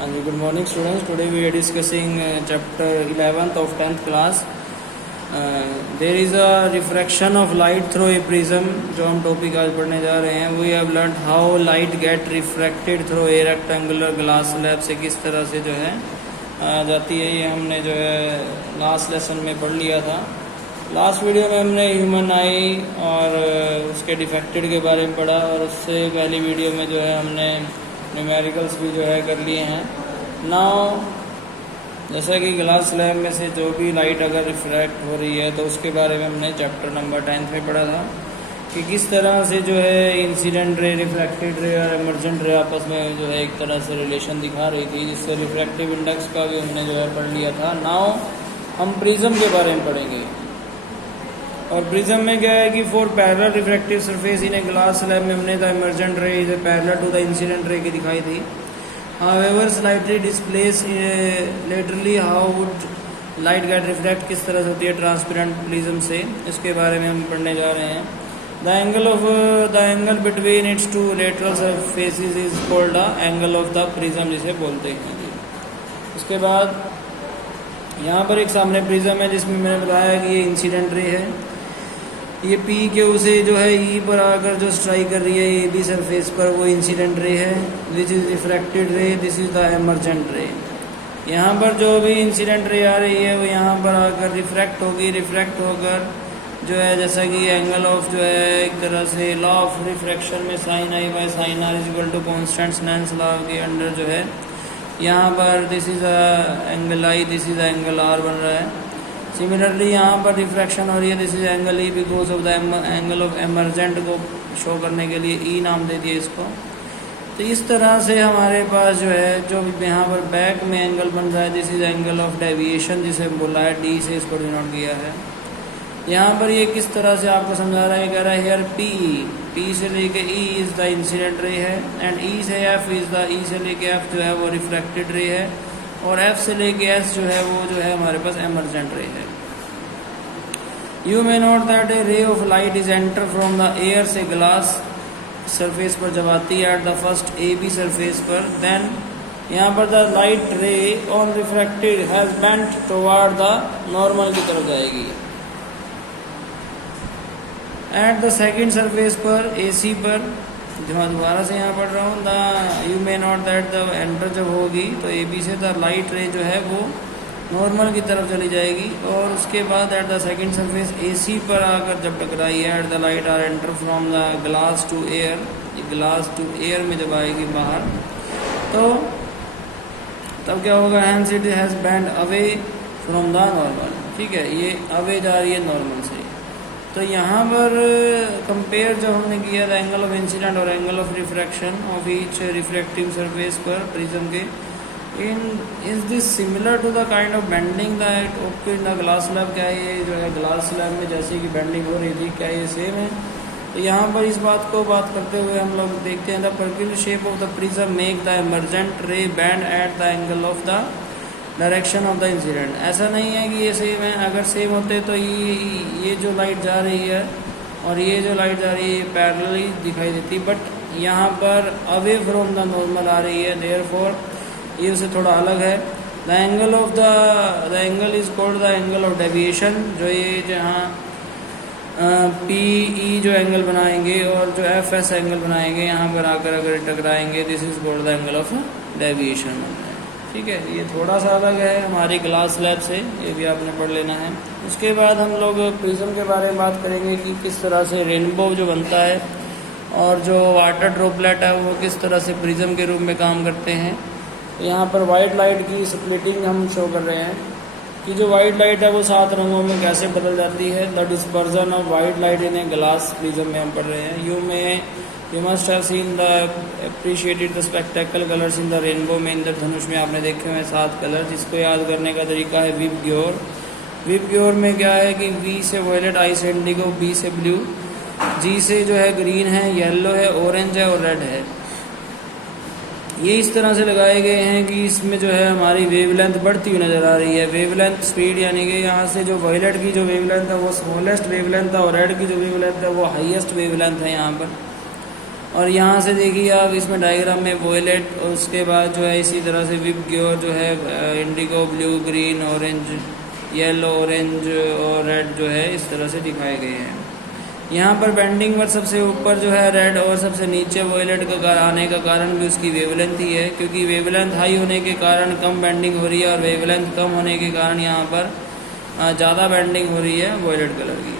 Good morning students. Today we are discussing chapter 11th of 10th class. There is a refraction of light through a prism जो हम topic आज पढ़ने जा रहे हैं. We have learnt how light get refracted through a rectangular glass slab से किस तरह से जो है जाती है. ये हमने जो है लास्ट लेसन में पढ़ लिया था. लास्ट वीडियो में हमने ह्यूमन आई और उसके डिफेक्टेड के बारे में पढ़ा और उससे पहली वीडियो में जो है हमने न्यूमेरिकल्स भी जो है कर लिए हैं. नाउ जैसा कि ग्लास स्लैब में से जो भी लाइट अगर रिफ्रैक्ट हो रही है तो उसके बारे में हमने चैप्टर नंबर 10 में पढ़ा था कि किस तरह से जो है इंसिडेंट रे, रिफ्रैक्टेड रे और एमर्जेंट रे आपस में जो है एक तरह से रिलेशन दिखा रही थी, जिससे रिफ्रैक्टिव इंडेक्स का भी हमने जो है पढ़ लिया था. नाउ हम प्रिज्म के बारे में पढ़ेंगे. और प्रिज्म में क्या है कि for parallel refractive surface in a glass slab में हमने the emergent ray is parallel to the incident ray की दिखाई थी. However slightly displace laterally how would light get reflect किस तरह से होती है ट्रांसपेरेंट प्रिज्म से, इसके बारे में हम पढ़ने जा रहे हैं. The angle between its two lateral surfaces is called the angle of the prism, जिसे बोलते हैं. उसके बाद यहाँ पर एक सामने प्रिज्म है जिसमें मैंने बताया कि ये इंसिडेंट रे है. ये पी के उसे जो है ई पर आकर जो स्ट्राइक कर रही है ए बी सरफेस पर, वो इंसिडेंट रे है. दिस इज रिफ्रैक्टेड रे, दिस इज द एमर्जेंट रे. यहाँ पर जो भी इंसिडेंट रे आ रही है वो यहाँ पर आकर रिफ्रैक्ट होगी. रिफ्रैक्ट होकर जो है जैसा कि एंगल ऑफ जो है एक तरह से लॉ ऑफ रिफ्रैक्शन में sine i by sine r is equal to constant Snell's law के अंडर जो है यहाँ पर this is angle i, this is angle r बन रहा है. सिमिलरली यहाँ पर रिफ्रैक्शन हो रही है, this is angle E because of the angle of emergent को शो करने के लिए ई नाम दे दिए इसको. तो इस तरह से हमारे पास जो है जो यहाँ पर बैक में एंगल बन रहा है, this is angle of deviation जिसे बोला है डी से इसको डिनोट किया है. यहाँ पर ये किस तरह से आपको समझा रहा है, कह रहा है हियर पी से लेके ई इज द इंसिडेंट रे है एंड ई से एफ इज द ई से लेके एफ जो है वो रिफ्रैक्टेड रे है और एफ से लेके एस जो है वो जो है हमारे पास एमर्जेंट रे है. You may note that a ray of light is enter from the air से ग्लास सरफेस पर जब आती है at the first A B surface पर, देन यहाँ पर the light ray on refracted has bent toward the normal की तरफ जाएगी. एट द सेकेंड सरफेस पर ए सी पर जो मैं दोबारा से यहाँ पढ़ रहा हूँ, the you may note that the enter जब होगी तो ए बी से द लाइट रे जो है वो नॉर्मल की तरफ चली जाएगी. और उसके बाद at the second surface A C पर आकर जब टकराई है at the light are enter from the glass to air, glass to air में जब आएगी बाहर तो तब क्या होगा, hence it has bend away from the normal. ठीक है, ये अवे जा रही है नॉर्मल से. तो यहाँ पर कंपेयर जब हमने किया था एंगल ऑफ इंसिडेंट और angle of refraction of each reflective surface पर प्रिज्म के, is this similar to the kind of bending that okay in the glass slab. क्या ये जो है ग्लास स्लैब में जैसे कि बेंडिंग हो रही थी क्या ये सेम है? तो यहाँ पर इस बात करते हुए हम लोग देखते हैं the peculiar shape of the prism make the emergent ray bend at the angle of the direction of the incident. ऐसा नहीं है कि ये सेम है. अगर सेम होते तो ये जो लाइट जा रही है और ये जो लाइट जा रही है पैरेलली दिखाई देती, बट यहाँ पर अवे फ्रॉम द नॉर्मल आ रही है, देयरफॉर ये उससे थोड़ा अलग है. The angle is called the angle of deviation. जो ये जहाँ पी ई जो एंगल बनाएंगे और जो एफ एस एंगल बनाएंगे यहाँ पर आकर अगर टकराएंगे, this is called the angle of deviation. ठीक है, ये थोड़ा सा अलग है हमारी ग्लास स्लैब से, ये भी आपने पढ़ लेना है. उसके बाद हम लोग प्रिज्म के बारे में बात करेंगे कि किस तरह से रेनबो जो बनता है और जो वाटर ड्रॉपलेट है वो किस तरह से प्रिज्म के रूप में काम करते हैं. यहाँ पर वाइट लाइट की स्प्लिटिंग हम शो कर रहे हैं कि जो वाइट लाइट है वो 7 रंगों में कैसे बदल जाती है. The dispersion of white light in a glass prism में हम पढ़ रहे हैं. You must have seen appreciated the spectacle colors in the rainbow में इंद्रधनुष में आपने देखे हुए 7 कलर, जिसको याद करने का तरीका है विबग्योर. विबग्योर में क्या है कि वी से वॉयलेट, आई से इंडिगो, बी से ब्लू, जी से जो है ग्रीन है, येलो है, ऑरेंज है और रेड है. ये इस तरह से लगाए गए हैं कि इसमें जो है हमारी वेवलेंथ बढ़ती हुई नज़र आ रही है. वेवलेंथ स्पीड यानी कि यहाँ से जो वॉयलेट की जो वेवलेंथ है वो स्मॉलेस्ट वेवलेंथ है और रेड की जो वेवलेंथ है वो हाईएस्ट वेवलेंथ है यहाँ पर. और यहाँ से देखिए आप इसमें डायग्राम में वोयलेट और उसके बाद जो है इसी तरह से विबग्योर जो है Indigo, blue, green, orange, yellow, orange और रेड जो है इस तरह से दिखाए गए हैं। यहाँ पर बेंडिंग पर सबसे ऊपर जो है रेड और सबसे नीचे वोयलेट का आने का कारण भी उसकी वेवलेंथ ही है, क्योंकि वेवलेंथ हाई होने के कारण कम बेंडिंग हो रही है और वेवलेंथ कम होने के कारण यहाँ पर ज़्यादा बेंडिंग हो रही है वोयलेट कलर की।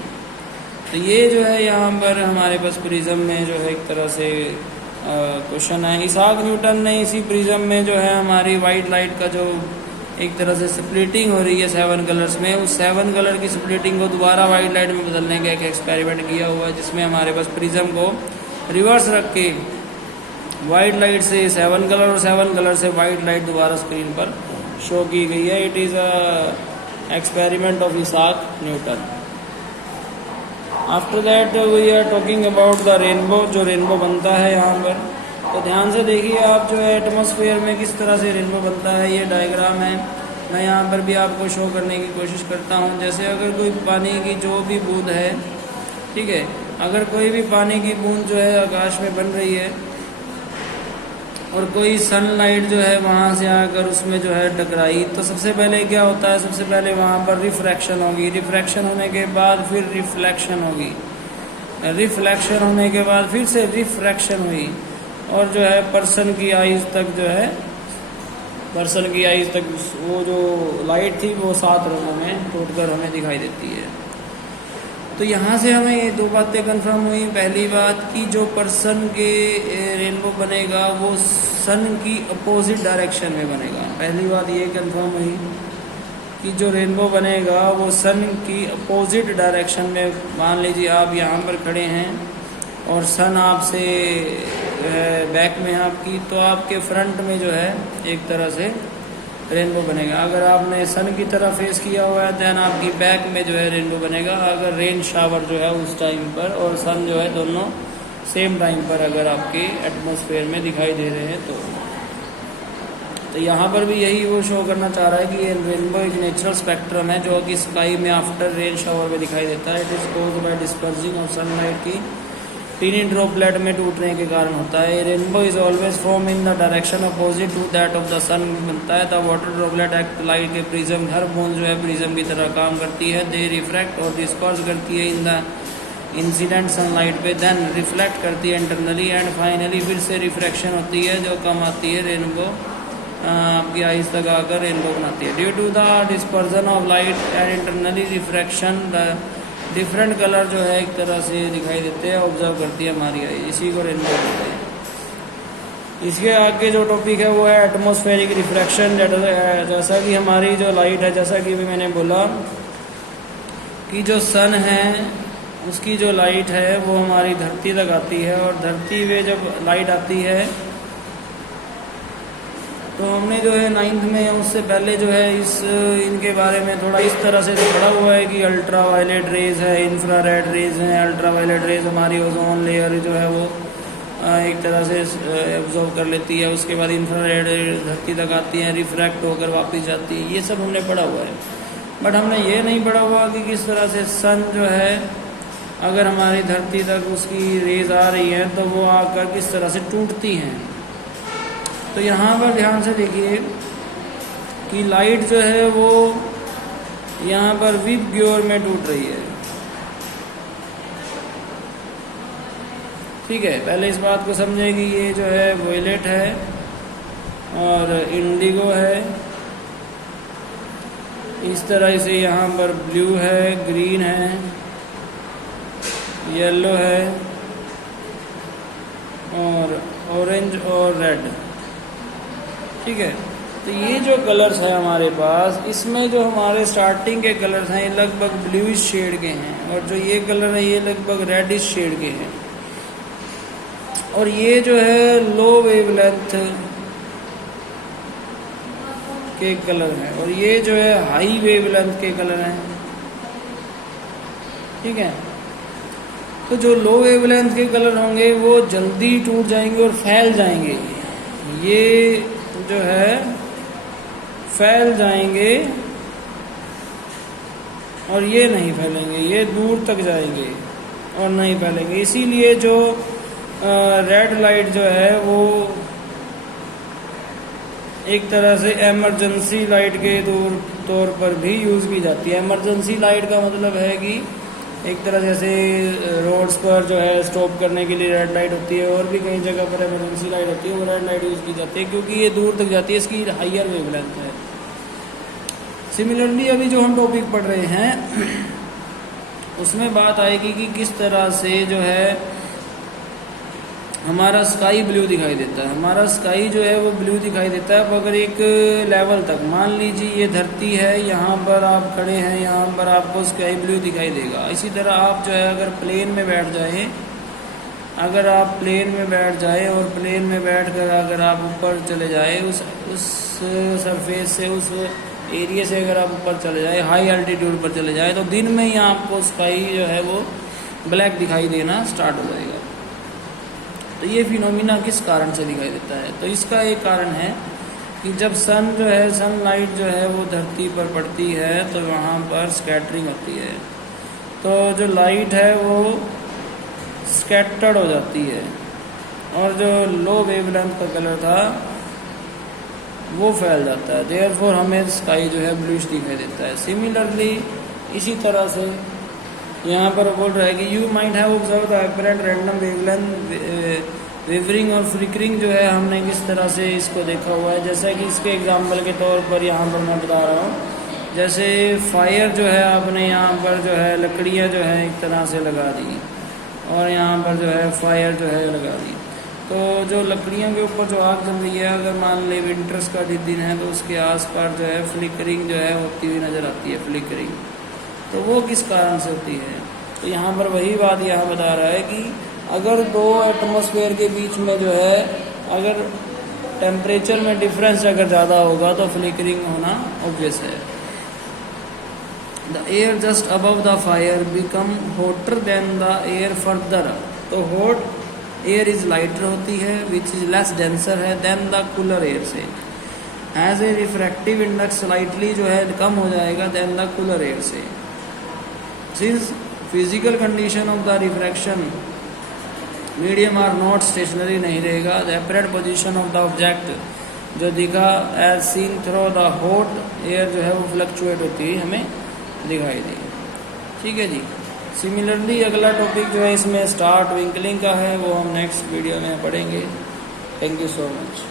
तो ये जो है यहाँ पर हमारे पास प्रिज्म में जो है एक तरह से क्वेश्चन है। इसाक न्यूटन ने इसी प्रिज्म में जो है हमारी वाइट लाइट का जो एक तरह से स्प्लिटिंग हो रही है 7 कलर्स में, उस 7 कलर की स्प्लिटिंग को दोबारा वाइट लाइट में बदलने का एक एक्सपेरिमेंट किया हुआ है, जिसमें हमारे पास प्रिज्म को रिवर्स रख के वाइट लाइट से 7 कलर और 7 कलर से वाइट लाइट दोबारा स्क्रीन पर शो की गई है। It is a experiment of Isaac Newton. After that we are talking about the rainbow, जो रेनबो बनता है यहाँ पर। तो ध्यान से देखिए आप जो है एटमॉस्फेयर में किस तरह से रेनबो बनता है। ये डायग्राम है, मैं यहाँ पर भी आपको शो करने की कोशिश करता हूँ। जैसे अगर कोई पानी की जो भी बूंद है, ठीक है, अगर कोई भी पानी की बूंद जो है आकाश में बन रही है और कोई सनलाइट जो है वहाँ से आकर उसमें जो है टकराई, तो सबसे पहले क्या होता है, सबसे पहले वहाँ पर रिफ्रैक्शन होगी। रिफ्रैक्शन होने के बाद फिर रिफ्लेक्शन होगी, रिफ्लेक्शन होने के बाद फिर से रिफ्रैक्शन हुई और जो है पर्सन की आईज तक जो है, पर्सन की आईज तक वो जो लाइट थी वो 7 रंगों में टूटकर हमें दिखाई देती है। तो यहाँ से हमें ये 2 बातें कंफर्म हुई। पहली बात कि जो पर्सन के रेनबो बनेगा वो सन की अपोजिट डायरेक्शन में बनेगा। पहली बात ये कंफर्म हुई कि जो रेनबो बनेगा वो सन की अपोजिट डायरेक्शन में, मान लीजिए आप यहाँ पर खड़े हैं और सन आपसे बैक में आपकी, तो आपके फ्रंट में जो है एक तरह से रेनबो बनेगा। अगर आपने सन की तरफ फेस किया हुआ है दैन आपकी बैक में जो है रेनबो बनेगा। अगर रेन शावर जो है उस टाइम पर और सन जो है दोनों सेम टाइम पर अगर आपके एटमॉस्फेयर में दिखाई दे रहे हैं तो यहाँ पर भी यही वो शो करना चाह रहा है कि ये रेनबो एक नेचुरल स्पेक्ट्रम है जो कि स्काई में आफ्टर रेन शावर में दिखाई देता है। It is caused by dispersing of sunlight की टीनी ड्रॉपलेट में टूटने के कारण होता है। Rainbow is always form in the direction opposite to that of the sun बनता है। The water droplet act like के प्रिज्म, हर बूंद जो है प्रिज्म की तरह काम करती है। दे रिफ्रैक्ट और डिस्पर्स करती है इन द इंसिडेंट सनलाइट पे, देन रिफ्लेक्ट करती है इंटरनली एंड फाइनली फिर से रिफ्रैक्शन होती है जो कम आती है रेनबो आपकी आइज तक आकर रेनबो बनाती है। Due to the dispersion of light and internally refraction different colour जो है एक तरह से दिखाई देते हैं, ऑब्जर्व करती है हमारी आई, इसी को रेनबो कहते हैं। इसके आगे जो टॉपिक है वो है एटमॉस्फेरिक रिफ्रैक्शन। जैसा कि हमारी जो लाइट है, जैसा कि भी मैंने बोला कि जो सन है उसकी जो लाइट है वो हमारी धरती तक आती है और धरती में जब लाइट आती है तो हमने जो है 9th में उससे पहले जो है इनके बारे में थोड़ा इस तरह से पढ़ा हुआ है कि अल्ट्रा वायलेट रेज है, इंफ्रारेड रेज हैं। अल्ट्रा वायलेट रेज हमारी ओजोन लेयर जो है वो एक तरह से एब्जॉर्ब कर लेती है। उसके बाद इंफ्रारेड धरती तक आती हैं, रिफ्रैक्ट होकर वापस जाती है। ये सब हमने पढ़ा हुआ है, बट हमने ये नहीं पढ़ा हुआ कि किस तरह से सन जो है अगर हमारी धरती तक उसकी रेज आ रही है तो वो आकर किस तरह से टूटती हैं। तो यहाँ पर ध्यान से देखिए कि लाइट जो है वो यहाँ पर विबग्योर में टूट रही है, ठीक है। पहले इस बात को समझें कि ये जो है वोयलेट है और इंडिगो है, इस तरह से यहाँ पर ब्लू है, ग्रीन है, येलो है और ऑरेंज और रेड, ठीक है। तो ये जो कलर्स है हमारे पास, इसमें जो हमारे स्टार्टिंग के कलर्स हैं ये लगभग ब्लूइश शेड के हैं और जो ये कलर है ये लगभग रेडिश शेड के हैं और ये जो है लो वेवलेंथ के कलर हैं और ये जो है हाई वेवलेंथ के कलर हैं, ठीक है। तो जो लो वेवलेंथ के कलर होंगे वो जल्दी टूट जाएंगे और फैल जाएंगे, ये जो है फैल जाएंगे और ये नहीं फैलेंगे, ये दूर तक जाएंगे और नहीं फैलेंगे। इसीलिए जो रेड लाइट जो है वो एक तरह से एमरजेंसी लाइट के तौर पर भी यूज़ की जाती है। एमरजेंसी लाइट का मतलब है कि एक तरह जैसे रोड्स पर जो है स्टॉप करने के लिए रेड लाइट होती है, और भी कई जगह पर एमरजेंसी लाइट होती है, वो रेड लाइट यूज़ की जाती है क्योंकि ये दूर तक जाती है, इसकी हायर वेवलेंथ है। सिमिलरली अभी जो हम टॉपिक पढ़ रहे हैं उसमें बात आएगी कि किस तरह से जो है हमारा स्काई ब्लू दिखाई देता है। हमारा स्काई जो है वो ब्लू दिखाई देता है अगर एक लेवल तक, मान लीजिए ये धरती है, यहाँ पर आप खड़े हैं, यहाँ पर आपको स्काई ब्लू दिखाई देगा। इसी तरह आप जो है अगर प्लेन में बैठ जाएं, अगर आप प्लेन में बैठ जाए और प्लेन में बैठ कर अगर आप ऊपर चले जाए, उस सरफेस से, उस एरिया से अगर आप ऊपर चले जाए, हाई एल्टीट्यूड पर चले जाए, तो दिन में ही आपको स्काई जो है वो ब्लैक दिखाई देना स्टार्ट हो जाएगा। तो ये फिनोमिना किस कारण से दिखाई देता है? तो इसका एक कारण है कि जब सन जो है, सनलाइट जो है वो धरती पर पड़ती है तो वहाँ पर स्कैटरिंग होती है, तो जो लाइट है वो स्कैटर्ड हो जाती है और जो लो वेवलेंथ का कलर था वो फैल जाता है। देयरफॉर हमें स्काई जो है ब्लूइश दिखाई देता है। सिमिलरली इसी तरह से यहाँ पर बोल रहा है कि you might have observe the apparent random wavelength wavering और फ्लिकरिंग जो है हमने किस तरह से इसको देखा हुआ है। जैसा कि इसके एग्जाम्पल के तौर पर यहाँ पर मैं बता रहा हूँ, जैसे फायर जो है आपने यहाँ पर जो है लकड़ियाँ जो है एक तरह से लगा दी और यहाँ पर जो है फायर जो है लगा दी, तो जो लकड़ियों के ऊपर जो आग जल रही है, अगर मान ले विंटर्स का दिन है तो उसके आसपास जो है फ्लिकरिंग जो है होती हुई नज़र आती है, फ्लिकरिंग। तो वो किस कारण से होती है? तो यहाँ पर वही बात यहाँ बता रहा है कि अगर दो एटमॉस्फेयर के बीच में जो है अगर टेम्परेचर में डिफरेंस अगर ज़्यादा होगा तो फ्लिकरिंग होना ऑब्वियस है। The air just above the fire become hotter than the air further, तो हॉट एयर इज लाइटर होती है विच इज लेस डेंसर है देन द कूलर एयर से। As a refractive index slightly जो है कम हो जाएगा देन द कूलर एयर से। Since physical condition of the refraction medium are not stationary नहीं रहेगा, the apparent position of the object जो दिखा as seen through the hot air जो है वो फ्लक्चुएट होती है हमें दिखाई दी। ठीक है जी। सिमिलरली अगला टॉपिक जो है इसमें स्टार ट्विंकलिंग का है, वो हम नेक्स्ट वीडियो में पढ़ेंगे। Thank you so much.